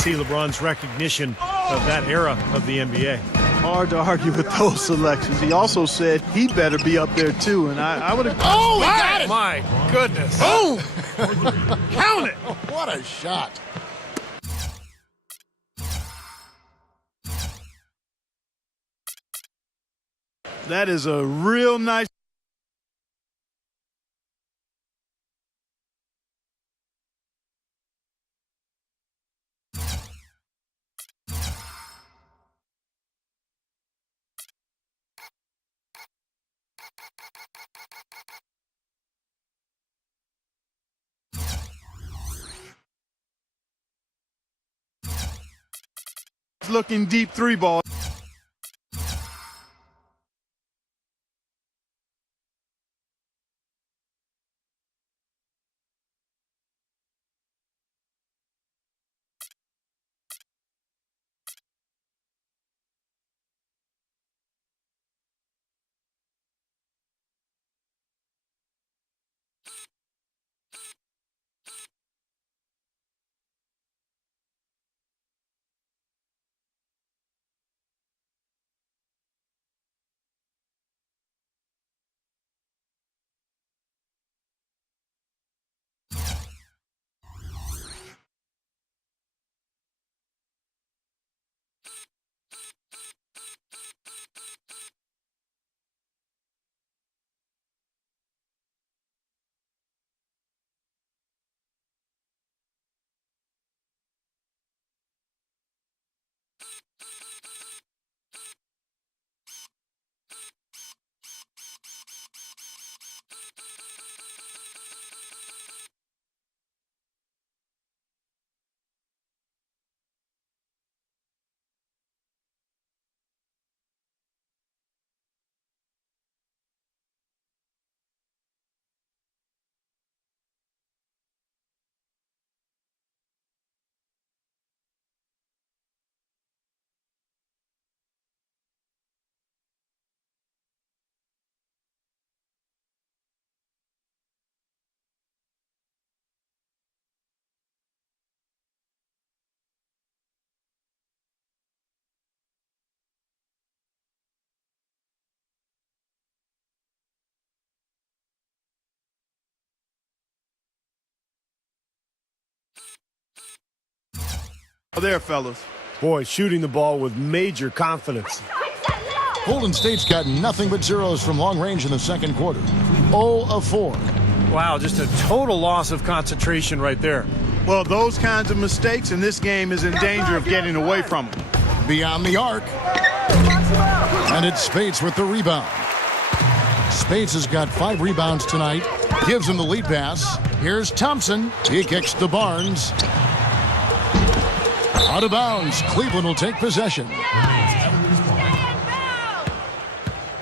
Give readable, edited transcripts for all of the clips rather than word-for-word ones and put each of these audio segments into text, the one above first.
See LeBron's recognition of that era of the NBA. Hard to argue with those selections. He also said he better be up there too, and I would agree. Oh, he got it! My goodness. Boom! Count it. What a shot. That is a real nice. Looking deep three ball. There, fellas. Boy, shooting the ball with major confidence. Golden State's got nothing but zeros from long range in the second quarter. 0 of 4. Wow, just a total loss of concentration right there. Well, those kinds of mistakes in this game is in danger of getting away from them. Beyond the arc. And it's Spates with the rebound. Spates has got 5 rebounds tonight. Gives him the lead pass. Here's Thompson. He kicks to Barnes. Out of bounds. Cleveland will take possession.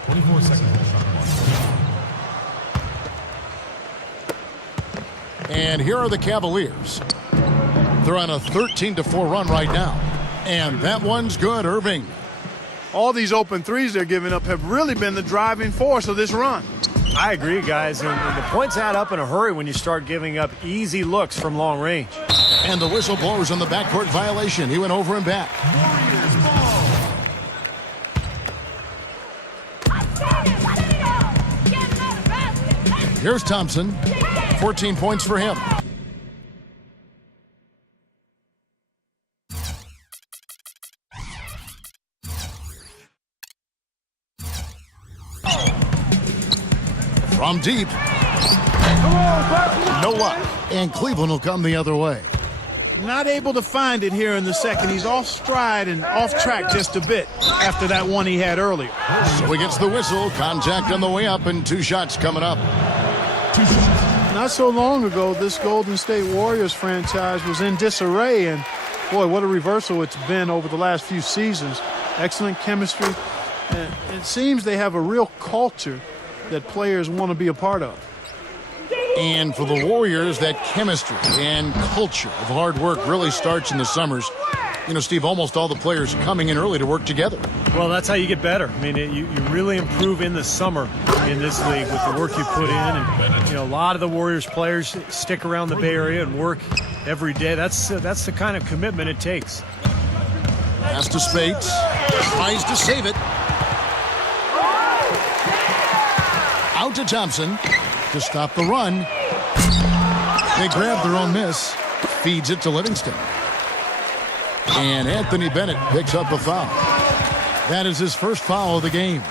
24 seconds. And here are the Cavaliers. They're on a 13-4 run right now. And that one's good, Irving. All these open threes they're giving up have really been the driving force of this run. I agree, guys. And the points add up in a hurry when you start giving up easy looks from long range. And the whistle blows on the backcourt violation. He went over and back. Here's Thompson. 14 points for him. From deep. No luck. And Cleveland will come the other way. Not able to find it here in the second. He's off stride and off track just a bit after that one he had earlier. So he gets the whistle. Contact on the way up and 2 shots coming up. Not so long ago, this Golden State Warriors franchise was in disarray, and boy, what a reversal it's been over the last few seasons. Excellent chemistry. And it seems they have a real culture that players want to be a part of. And for the Warriors, that chemistry and culture of hard work really starts in the summers. You know, Steve, almost all the players coming in early to work together. Well, that's how you get better. I mean, you really improve in the summer in this league with the work you put in. And, you know, a lot of the Warriors players stick around the Bay Area and work every day. That's the kind of commitment it takes. Pass to Speights. Tries to save it. Out to Thompson to stop the run. They grab their own miss. Feeds it to Livingston. And Anthony Bennett picks up the foul. That is his first foul of the game.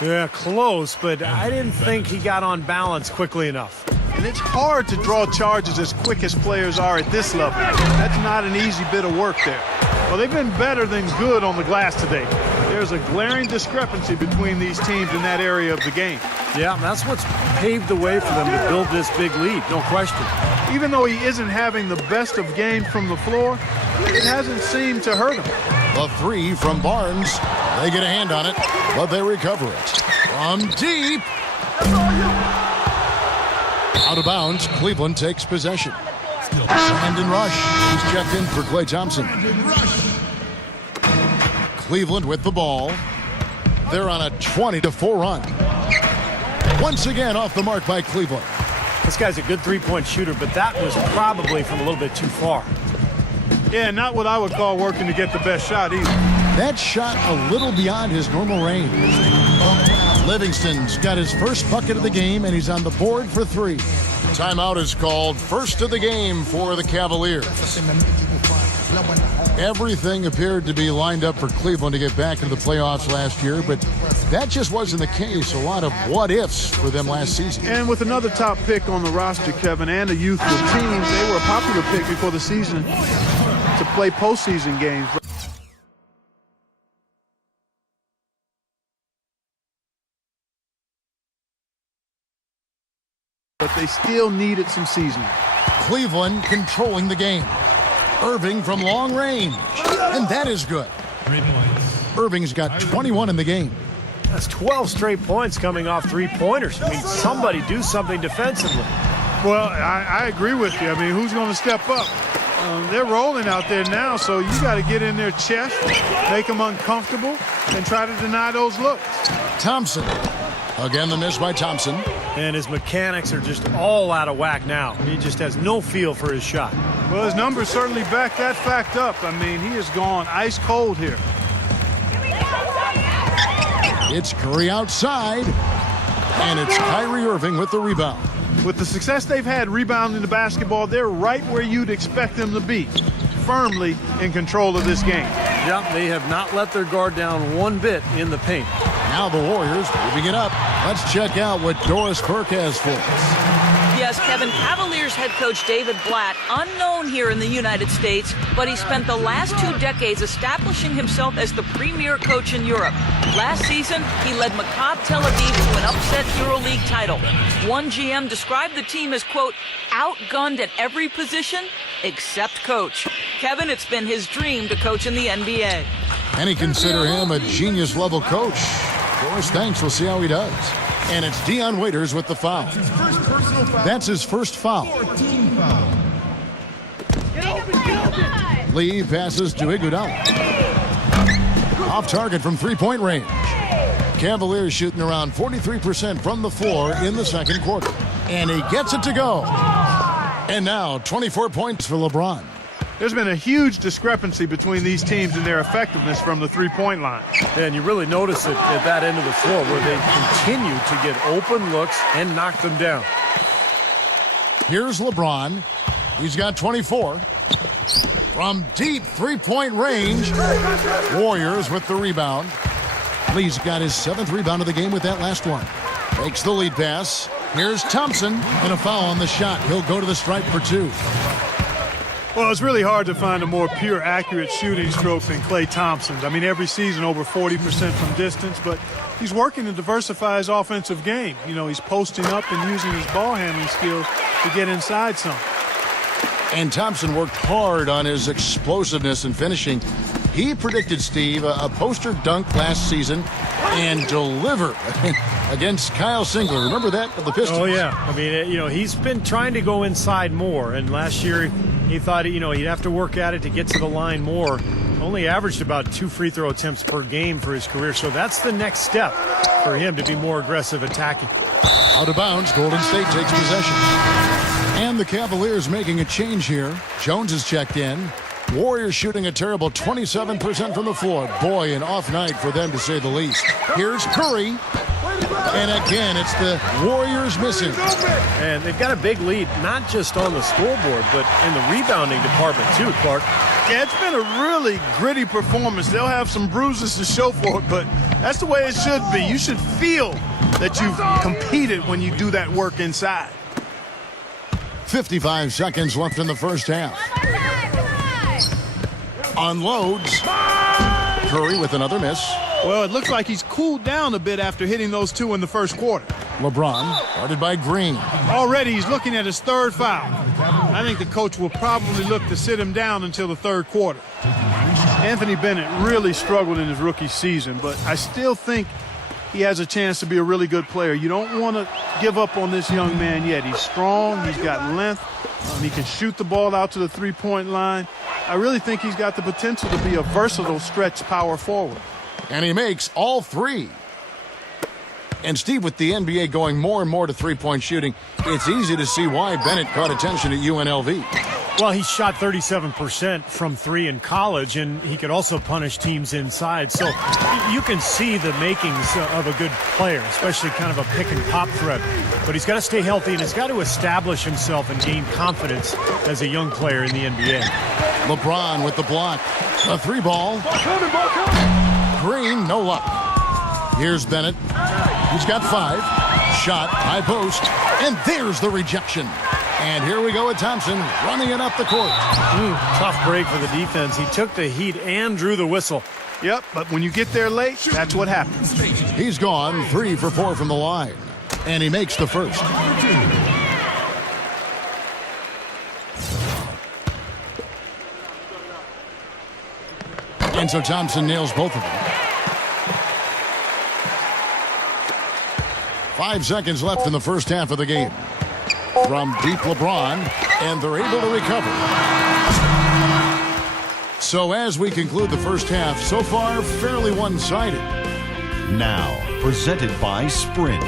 Yeah, close, but I didn't think he got on balance quickly enough. And it's hard to draw charges as quick as players are at this level. That's not an easy bit of work there. Well, they've been better than good on the glass today. There's a glaring discrepancy between these teams in that area of the game. Yeah, that's what's paved the way for them to build this big lead, no question. Even though he isn't having the best of games from the floor, it hasn't seemed to hurt him. The three from Barnes. They get a hand on it, but they recover it. From deep. Out of bounds, Cleveland takes possession. Brandon Rush. He's checked in for Klay Thompson. Cleveland with the ball. They're on a 20-4 run. Once again off the mark by Cleveland. This guy's a good three-point shooter, but that was probably from a little bit too far. Yeah, not what I would call working to get the best shot either. That shot a little beyond his normal range. Livingston's got his first bucket of the game, and he's on the board for three. Timeout is called. First of the game for the Cavaliers. Everything appeared to be lined up for Cleveland to get back into the playoffs last year, but that just wasn't the case. A lot of what-ifs for them last season. And with another top pick on the roster, Kevin, and a youthful team, they were a popular pick before the season to play postseason games. But they still needed some seasoning. Cleveland controlling the game. Irving from long range, and that is good. 3 points. Irving's got 21 in the game. That's 12 straight points coming off three-pointers. I mean, somebody do something defensively. Well, I agree with you. I mean, who's going to step up? They're rolling out there now, so you got to get in their chest, make them uncomfortable, and try to deny those looks. Thompson. Again, the miss by Thompson. And his mechanics are just all out of whack now. He just has no feel for his shot. Well, his numbers certainly back that fact up. I mean, he has gone ice cold here. It's Curry outside, and it's Kyrie Irving with the rebound. With the success they've had rebounding the basketball, they're right where you'd expect them to be, firmly in control of this game. Yep, they have not let their guard down one bit in the paint. Now the Warriors moving it up. Let's check out what Doris Burke has for us. Yes, Kevin, Cavaliers head coach David Blatt, unknown here in the United States, but he spent the last 2 decades establishing himself as the premier coach in Europe. Last season, he led Maccabi Tel Aviv to an upset EuroLeague title. One GM described the team as, quote, outgunned at every position except coach. Kevin, it's been his dream to coach in the NBA. Many consider him a genius-level coach. Doris thanks. We'll see how he does. And it's Dion Waiters with the foul. That's his first foul. Lee passes to Iguodala. Off target from three-point range. Cavaliers shooting around 43% from the floor in the second quarter. And he gets it to go. And now 24 points for LeBron. There's been a huge discrepancy between these teams in their effectiveness from the three-point line. And you really notice it at that end of the floor where they continue to get open looks and knock them down. Here's LeBron. He's got 24. From deep three-point range. Warriors with the rebound. Lee's got his 7th rebound of the game with that last one. Takes the lead pass. Here's Thompson, and a foul on the shot. He'll go to the stripe for 2. Well, it's really hard to find a more pure, accurate shooting stroke than Klay Thompson's. I mean, every season over 40% from distance, but he's working to diversify his offensive game. You know, he's posting up and using his ball handling skills to get inside some. And Thompson worked hard on his explosiveness and finishing. He predicted, Steve, a poster dunk last season and delivered against Kyle Singler. Remember that of the Pistons? Oh, yeah. I mean, you know, he's been trying to go inside more, and last year he thought, you know, he'd have to work at it to get to the line more. Only averaged about 2 free throw attempts per game for his career, so that's the next step for him to be more aggressive attacking. Out of bounds, Golden State takes possession. And the Cavaliers making a change here. Jones is checked in. Warriors shooting a terrible 27% from the floor. Boy, an off night for them to say the least. Here's Curry. And again, it's the Warriors missing. And they've got a big lead, not just on the scoreboard, but in the rebounding department too, Clark. Yeah, it's been a really gritty performance. They'll have some bruises to show for it, but that's the way it should be. You should feel that you've competed when you do that work inside. 55 seconds left in the first half. Unloads. Curry with another miss. Well, it looks like he's cooled down a bit after hitting those two in the first quarter. LeBron guarded by Green. Already he's looking at his third foul. I think the coach will probably look to sit him down until the third quarter. Anthony Bennett really struggled in his rookie season, but I still think he has a chance to be a really good player. You don't want to give up on this young man yet. He's strong. He's got length. He can shoot the ball out to the three-point line. I really think he's got the potential to be a versatile stretch power forward. And he makes all three. And Steve, with the NBA going more and more to three-point shooting, it's easy to see why Bennett caught attention at UNLV. Well, he shot 37% from three in college, and he could also punish teams inside. So you can see the makings of a good player, especially kind of a pick-and-pop threat. But he's got to stay healthy, and he's got to establish himself and gain confidence as a young player in the NBA. LeBron with the block. A three ball. Green, no luck. Here's Bennett. He's got 5. Shot, high post, and there's the rejection. And here we go with Thompson running it up the court. Tough break for the defense. He took the heat and drew the whistle. Yep, but when you get there late, that's what happens. He's gone 3 for 4 from the line. And he makes the first. And so Thompson nails both of them. 5 seconds left in the first half of the game. From deep LeBron, and they're able to recover. So as we conclude the first half, so far fairly one-sided. Now, presented by Sprint.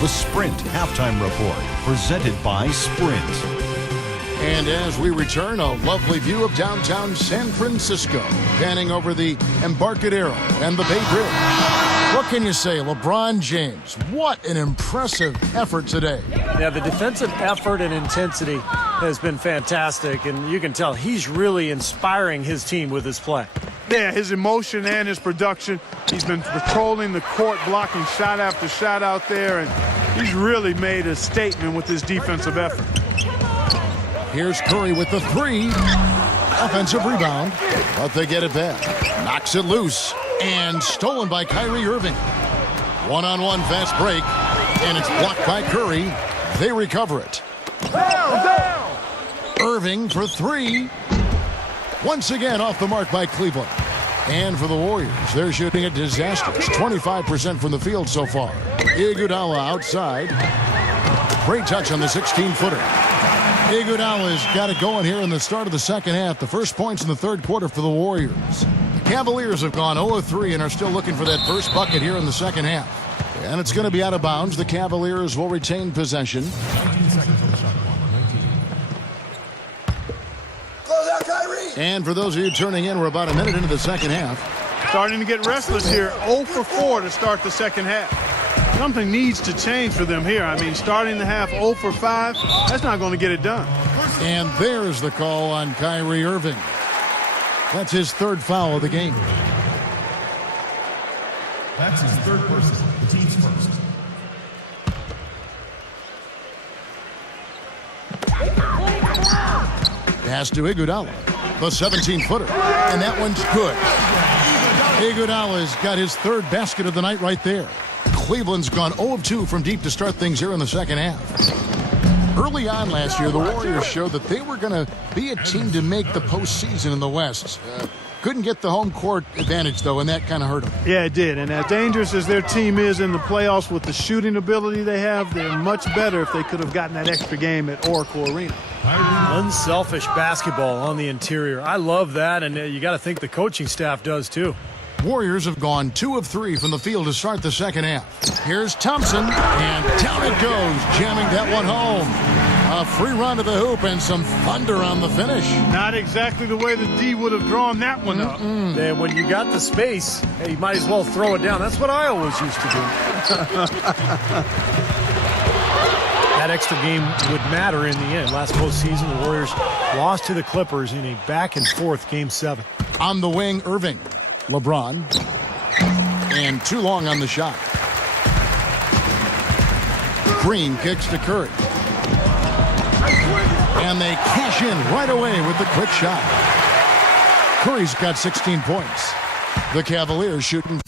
The Sprint Halftime Report, presented by Sprint. And as we return, a lovely view of downtown San Francisco, panning over the Embarcadero and the Bay Bridge. What can you say, LeBron James? What an impressive effort today. Yeah, the defensive effort and intensity has been fantastic, and you can tell he's really inspiring his team with his play. Yeah, his emotion and his production. He's been patrolling the court, blocking shot after shot out there, and he's really made a statement with his defensive effort. Here's Curry with the 3. Offensive rebound, but they get it back. Knocks it loose, and stolen by Kyrie Irving. One-on-one fast break, and it's blocked by Curry. They recover it. Down. Irving for 3. Once again off the mark by Cleveland. And for the Warriors, they're shooting a disastrous 25% from the field so far. Iguodala outside. Great touch on the 16-footer. Iguodala's got it going here in the start of the second half. The first points in the third quarter for the Warriors. The Cavaliers have gone 0-3 and are still looking for that first bucket here in the second half. And it's going to be out of bounds. The Cavaliers will retain possession. 19 seconds on the shot clock. 19. Close out, Kyrie. And for those of you turning in, we're about a minute into the second half. Starting to get restless here. 0 for 4 to start the second half. Something needs to change for them here. I mean, starting the half 0 for 5, that's not going to get it done. And there's the call on Kyrie Irving. That's his third foul of the game. That's his third person. The team's first. Pass to Iguodala, the 17-footer, and that one's good. Iguodala's got his third basket of the night right there. Cleveland's gone 0-2 from deep to start things here in the second half. Early on last year, the Warriors showed that they were going to be a team to make the postseason in the West. Couldn't get the home court advantage, though, and that kind of hurt them. Yeah, it did. And as dangerous as their team is in the playoffs with the shooting ability they have, they're much better if they could have gotten that extra game at Oracle Arena. Unselfish basketball on the interior. I love that, and you got to think the coaching staff does too. Warriors have gone 2 of 3 from the field to start the second half. Here's Thompson, and down it goes, jamming that one home. A free run to the hoop and some thunder on the finish. Not exactly the way the D would have drawn that one up. And when you got the space, hey, you might as well throw it down. That's what I always used to do. That extra game would matter in the end. Last postseason, the Warriors lost to the Clippers in a back-and-forth Game 7. On the wing, Irving. LeBron. And too long on the shot. Green kicks to Curry. And they cash in right away with the quick shot. Curry's got 16 points. The Cavaliers shooting.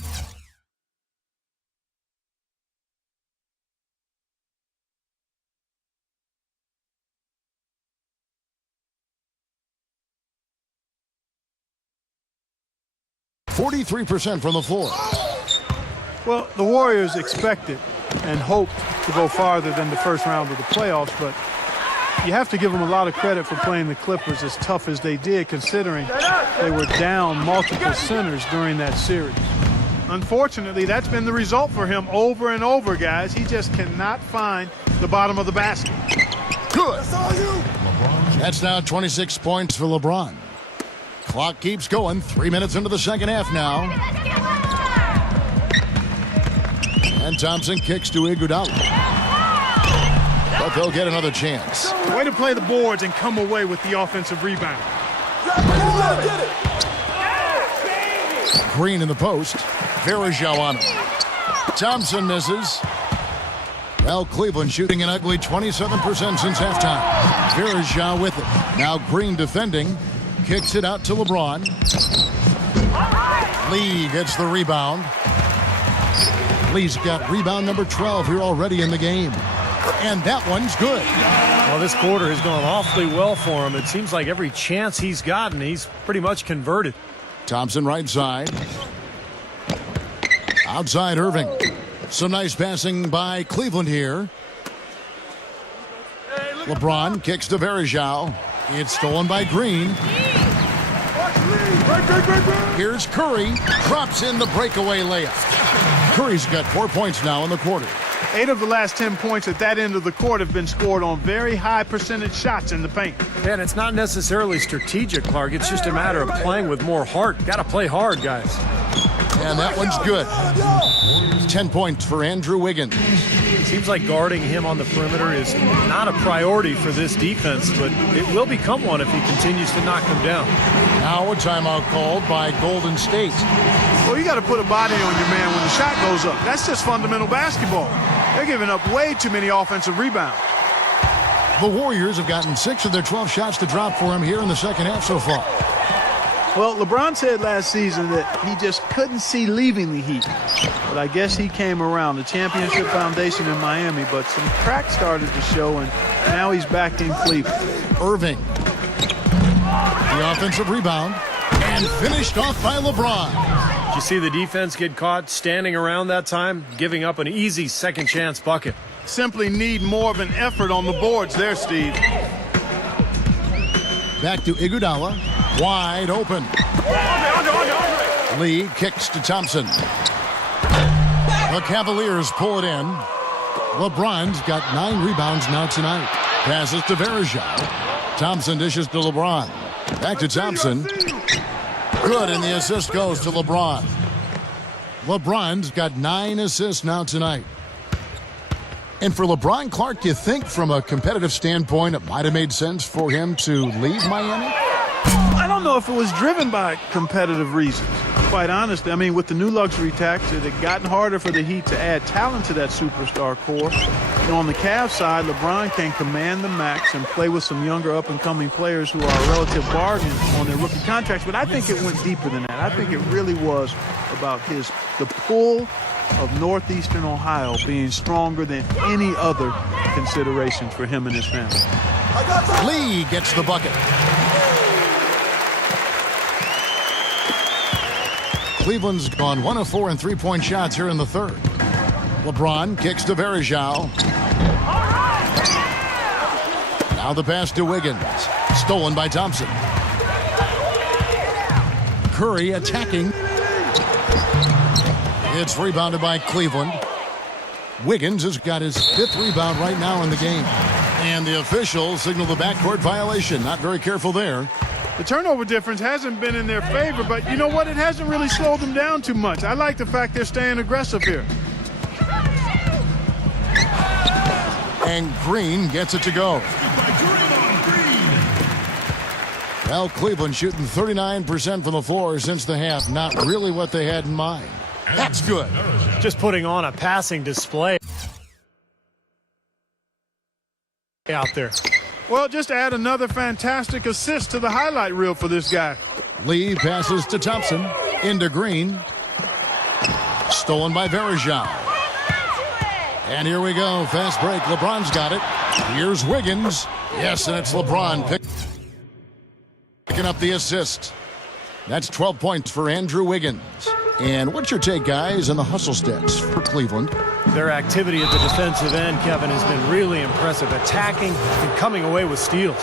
.43% from the floor. Well, the Warriors expected and hoped to go farther than the first round of the playoffs, but you have to give them a lot of credit for playing the Clippers as tough as they did, considering they were down multiple centers during that series. Unfortunately, that's been the result for him over and over, guys. He just cannot find the bottom of the basket. Good. That's now 26 points for LeBron. Clock keeps going. 3 minutes into the second half now. And Thompson kicks to Iguodala. But they'll get another chance. Way to play the boards and come away with the offensive rebound. Green in the post. Varejao on him. Thompson misses. Well, Cleveland shooting an ugly 27% since halftime. Varejao with it. Now Green defending. Kicks it out to LeBron. Lee gets the rebound. Lee's got rebound number 12 here already in the game. And that one's good. Well, this quarter has gone awfully well for him. It seems like every chance he's gotten, he's pretty much converted. Thompson right side. Outside Irving. Some nice passing by Cleveland here. LeBron kicks to Varejao. It's stolen by Green. Here's Curry. Drops in the breakaway layup. Curry's got 4 points now in the quarter. 8 of the last 10 points at that end of the court have been scored on very high percentage shots in the paint. Man, it's not necessarily strategic, Clark. It's just a matter of playing with more heart. Got to play hard, guys. And that one's good. 10 points for Andrew Wiggins. It seems like guarding him on the perimeter is not a priority for this defense, but it will become one if he continues to knock them down. Now a timeout called by Golden State. Well, you got to put a body on your man when the shot goes up. That's just fundamental basketball. They're giving up way too many offensive rebounds. The Warriors have gotten 6 of their 12 shots to drop for him here in the second half so far. Well, LeBron said last season that he just couldn't see leaving the Heat. But I guess he came around. The championship foundation in Miami, but some cracks started to show, and now he's back in Cleveland. Irving. The offensive rebound. And finished off by LeBron. Did you see the defense get caught standing around that time, giving up an easy second chance bucket? Simply need more of an effort on the boards there, Steve. Back to Iguodala. Wide open. Lee kicks to Thompson. The Cavaliers pull it in. LeBron's got 9 rebounds now tonight. Passes to Varejao. Thompson dishes to LeBron. Back to Thompson. Good, and the assist goes to LeBron. LeBron's got 9 assists now tonight. And for LeBron, Clark, you think from a competitive standpoint it might have made sense for him to leave Miami? I don't know if it was driven by competitive reasons. Quite honestly, I mean, with the new luxury tax, it had gotten harder for the Heat to add talent to that superstar core. And on the Cavs side, LeBron can command the max and play with some younger up-and-coming players who are a relative bargain on their rookie contracts. But I think it went deeper than that. I think it really was about the pull of Northeastern Ohio being stronger than any other consideration for him and his family. Lee gets the bucket. Cleveland's gone 1 of 4 in three-point shots here in the third. LeBron kicks to Varejao. Now the pass to Wiggins. Stolen by Thompson. Curry attacking. It's rebounded by Cleveland. Wiggins has got his 5th rebound right now in the game. And the officials signal the backcourt violation. Not very careful there. The turnover difference hasn't been in their favor, but you know what? It hasn't really slowed them down too much. I like the fact they're staying aggressive here. And Green gets it to go. Well, Cleveland shooting 39% from the floor since the half. Not really what they had in mind. That's good. Just putting on a passing display out there. Well, just add another fantastic assist to the highlight reel for this guy. Lee passes to Thompson. Into Green. Stolen by Verajao. And here we go. Fast break. LeBron's got it. Here's Wiggins. Yes, and it's LeBron picking up the assist. That's 12 points for Andrew Wiggins. And what's your take, guys, on the hustle stats for Cleveland? Their activity at the defensive end, Kevin, has been really impressive. Attacking and coming away with steals.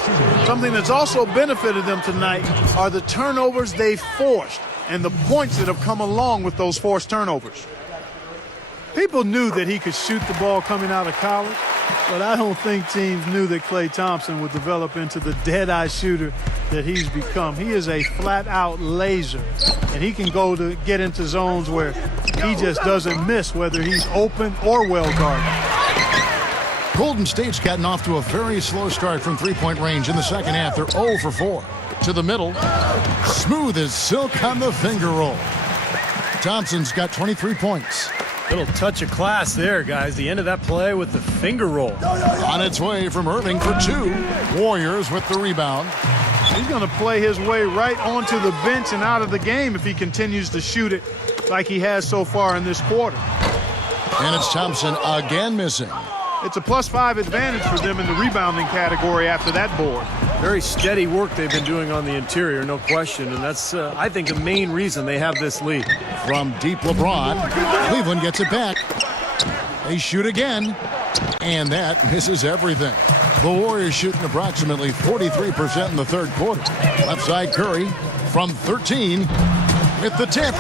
Something that's also benefited them tonight are the turnovers they've forced and the points that have come along with those forced turnovers. People knew that he could shoot the ball coming out of college, but I don't think teams knew that Klay Thompson would develop into the dead-eye shooter that he's become. He is a flat-out laser, and he can go to get into zones where he just doesn't miss, whether he's open or well-guarded. Golden State's gotten off to a very slow start from three-point range in the second half. They're 0 for 4. To the middle. Smooth as silk on the finger roll. Thompson's got 23 points. Little touch of class there, guys. The end of that play with the finger roll. On its way from Irving for 2. Warriors with the rebound. He's going to play his way right onto the bench and out of the game if he continues to shoot it like he has so far in this quarter. And it's Thompson again missing. It's a +5 advantage for them in the rebounding category after that board. Very steady work they've been doing on the interior, no question. And that's, I think, the main reason they have this lead. From deep LeBron, Cleveland gets it back. They shoot again, and that misses everything. The Warriors shooting approximately 43% in the third quarter. Left side Curry from 13 with the tip.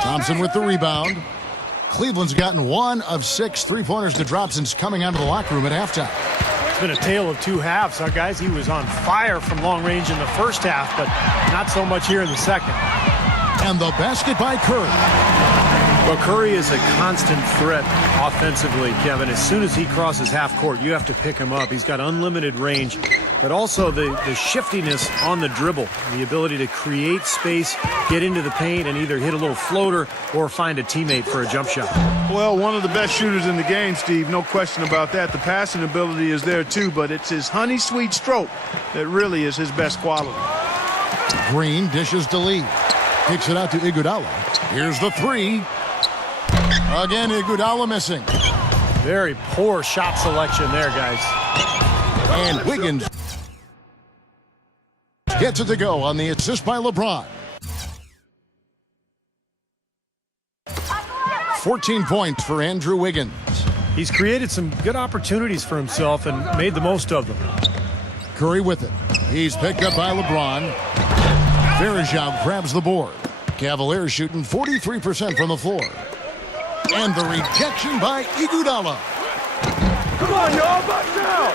Thompson with the rebound. Cleveland's gotten 1 of 6 three-pointers to drop since coming out of the locker room at halftime. It's been a tale of two halves. Our guys, he was on fire from long range in the first half, but not so much here in the second. And the basket by Curry. Well, Curry is a constant threat offensively, Kevin. As soon as he crosses half court, you have to pick him up. He's got unlimited range, but also the shiftiness on the dribble, the ability to create space, get into the paint, and either hit a little floater or find a teammate for a jump shot. Well, one of the best shooters in the game, Steve, no question about that. The passing ability is there too, but it's his honey sweet stroke that really is his best quality. Green dishes to Lee. Kicks it out to Iguodala. Here's the 3. Again, Iguodala missing. Very poor shot selection there, guys. And Wiggins gets it to go on the assist by LeBron. 14 points for Andrew Wiggins. He's created some good opportunities for himself and made the most of them. Curry with it. He's picked up by LeBron. Verajao grabs the board. Cavaliers shooting 43% from the floor. And the rejection by Iguodala. Come on, y'all, back now.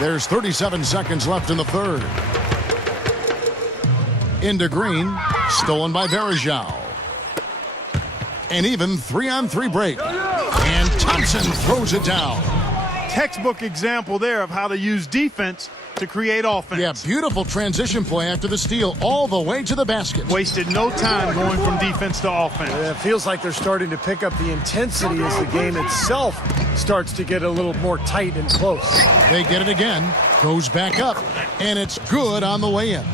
There's 37 seconds left in the third. Into Green. Stolen by Verajao. An even 3-on-3 break. And Thompson throws it down. Textbook example there of how to use defense to create offense. Yeah, beautiful transition play after the steal all the way to the basket. Wasted no time going from defense to offense. It feels like they're starting to pick up the intensity as the game itself starts to get a little more tight and close. They get it again. Goes back up. And it's good on the way in.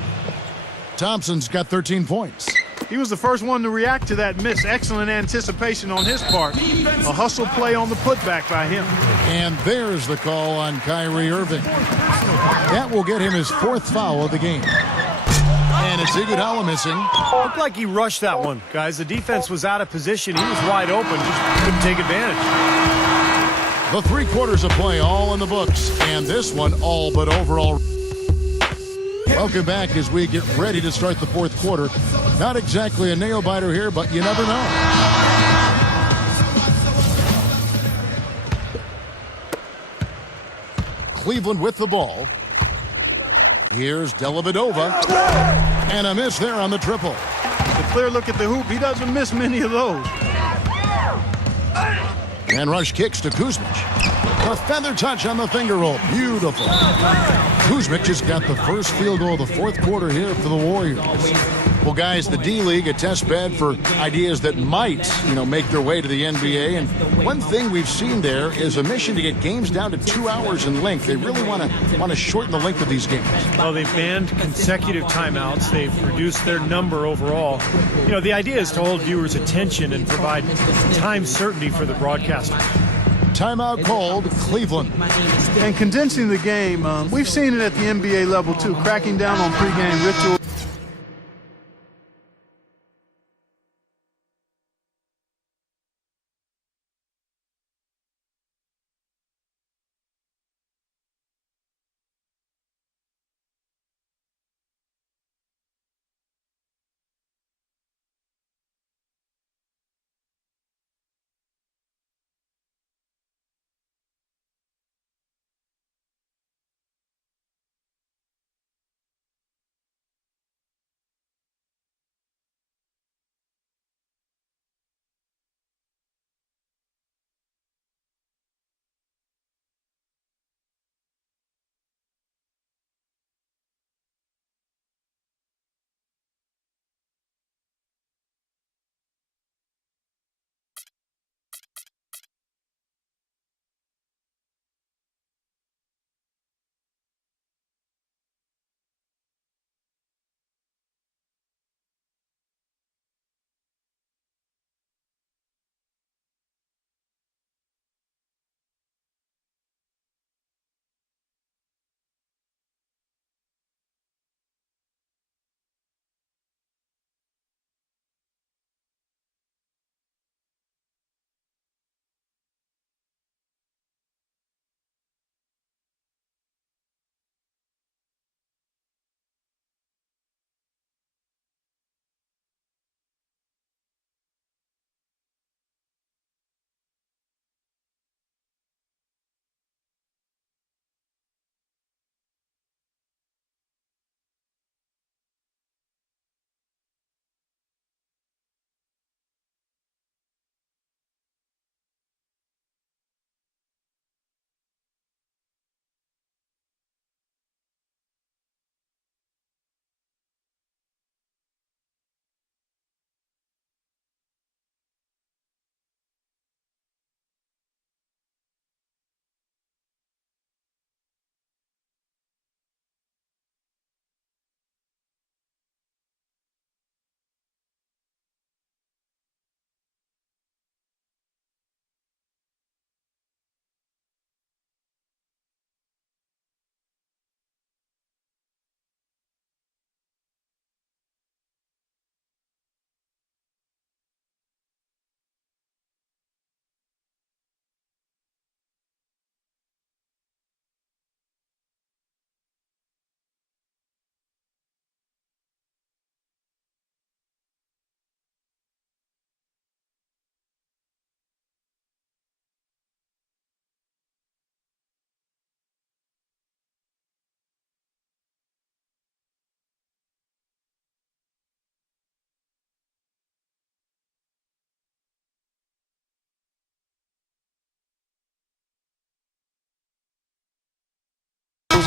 Thompson's got 13 points. He was the first one to react to that miss. Excellent anticipation on his part. A hustle play on the putback by him. And there's the call on Kyrie Irving. That will get him his 4th foul of the game. And it's Iguodala missing. Looked like he rushed that one, guys. The defense was out of position. He was wide open, just couldn't take advantage. The 3 quarters of play all in the books. And this one all but overall. Welcome back as we get ready to start the fourth quarter. Not exactly a nail-biter here, but you never know. Cleveland with the ball. Here's Dellavedova. And a miss there on the triple. The clear look at the hoop. He doesn't miss many of those. And rush kicks to Kuzmic. A feather touch on the finger roll. Beautiful. Kuzmic just got the first field goal of the fourth quarter here for the Warriors. Well, guys, the D-League, a test bed for ideas that might, make their way to the NBA. And one thing we've seen there is a mission to get games down to 2 hours in length. They really want to shorten the length of these games. Well, they've banned consecutive timeouts. They've reduced their number overall. The idea is to hold viewers' attention and provide time certainty for the broadcasters. Timeout called, Cleveland. And condensing the game, we've seen it at the NBA level, too, cracking down on pregame rituals.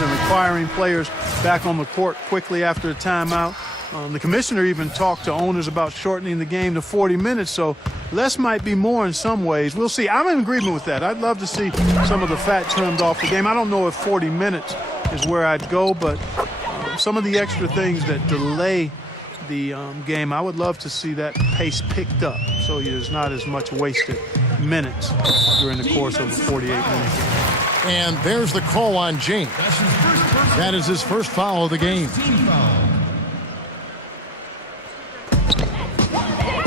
And requiring players back on the court quickly after a timeout. The commissioner even talked to owners about shortening the game to 40 minutes, so less might be more in some ways. We'll see. I'm in agreement with that. I'd love to see some of the fat trimmed off the game. I don't know if 40 minutes is where I'd go, but some of the extra things that delay the game, I would love to see that pace picked up so there's not as much wasted minutes during the course of a 48-minute game. And there's the call on James. That is his first foul of the game.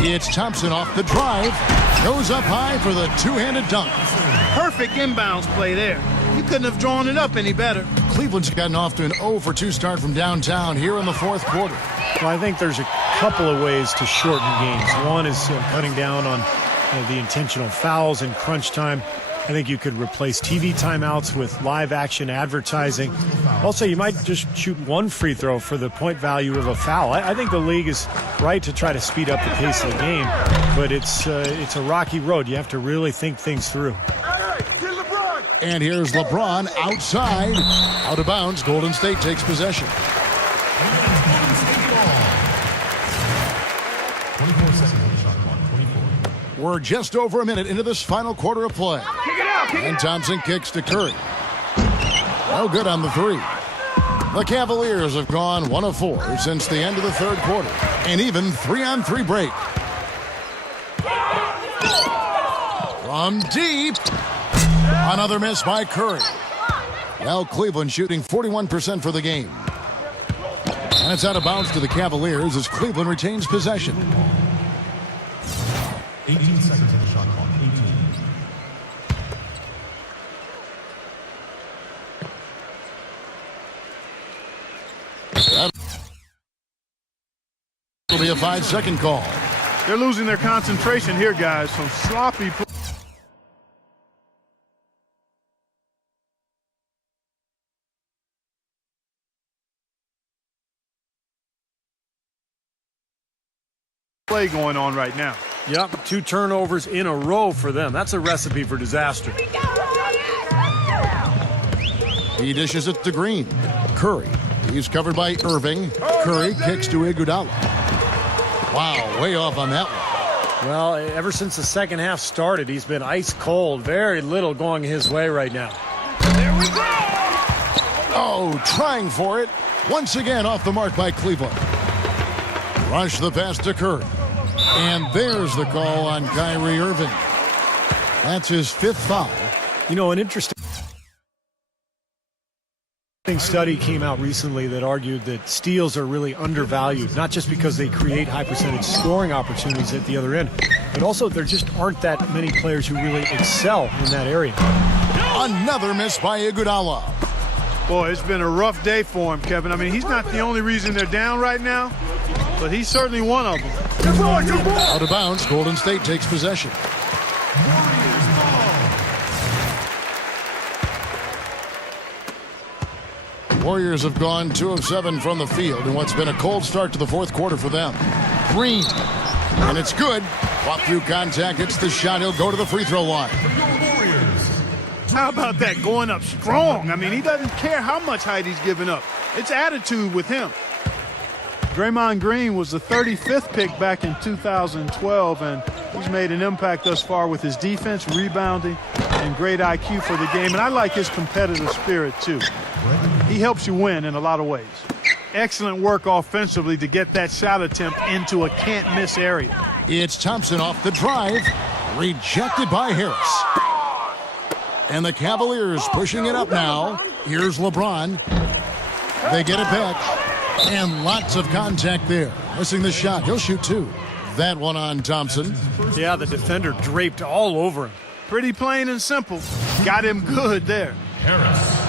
It's Thompson off the drive. Goes up high for the two-handed dunk. Perfect inbounds play there. You couldn't have drawn it up any better. Cleveland's gotten off to an 0-for-2 start from downtown here in the fourth quarter. Well, I think there's a couple of ways to shorten games. One is cutting down on the intentional fouls in crunch time. I think you could replace TV timeouts with live action advertising. Also, you might just shoot one free throw for the point value of a foul. I think the league is right to try to speed up the pace of the game, but it's a rocky road. You have to really think things through. And here's LeBron outside. Out of bounds. Golden State takes possession. 24 seconds on the shot clock. 24. We're just over a minute into this final quarter of play. And Thompson kicks to Curry. No good on the three. The Cavaliers have gone 1 of 4 since the end of the third quarter. An even 3-on-3 break. From deep. Another miss by Curry. Now Cleveland shooting 41% for the game. And it's out of bounds to the Cavaliers as Cleveland retains possession. 18 seconds on the shot clock. 18. That'll be a 5-second call. They're losing their concentration here, guys. Some sloppy play going on right now. Yep, 2 turnovers in a row for them. That's a recipe for disaster. He dishes it to Green. Curry. He's covered by Irving. Curry kicks to Iguodala. Wow, way off on that one. Well, ever since the second half started, he's been ice cold. Very little going his way right now. There we go! Oh, trying for it. Once again off the mark by Cleveland. Rush the pass to Curry. And there's the call on Kyrie Irving. That's his 5th foul. You know, an interesting study came out recently that argued that steals are really undervalued, not just because they create high percentage scoring opportunities at the other end, but also there just aren't that many players who really excel in that area. Another miss by Iguodala. Boy, it's been a rough day for him, Kevin. I mean, he's not the only reason they're down right now, but he's certainly one of them. Out of bounds, Golden State takes possession. Warriors have gone 2 of 7 from the field in what's been a cold start to the fourth quarter for them. Green. And it's good. Walk through contact, hits the shot. He'll go to the free throw line. How about that, going up strong? I mean, he doesn't care how much height he's giving up. It's attitude with him. Draymond Green was the 35th pick back in 2012, and he's made an impact thus far with his defense, rebounding, and great IQ for the game. And I like his competitive spirit, too. He helps you win in a lot of ways. Excellent work offensively to get that shot attempt into a can't-miss area. It's Thompson off the drive. Rejected by Harris. And the Cavaliers pushing it up now. Here's LeBron. They get it back. And lots of contact there. Missing the shot. He'll shoot 2. That one on Thompson. Yeah, the defender draped all over him. Pretty plain and simple. Got him good there. Harris.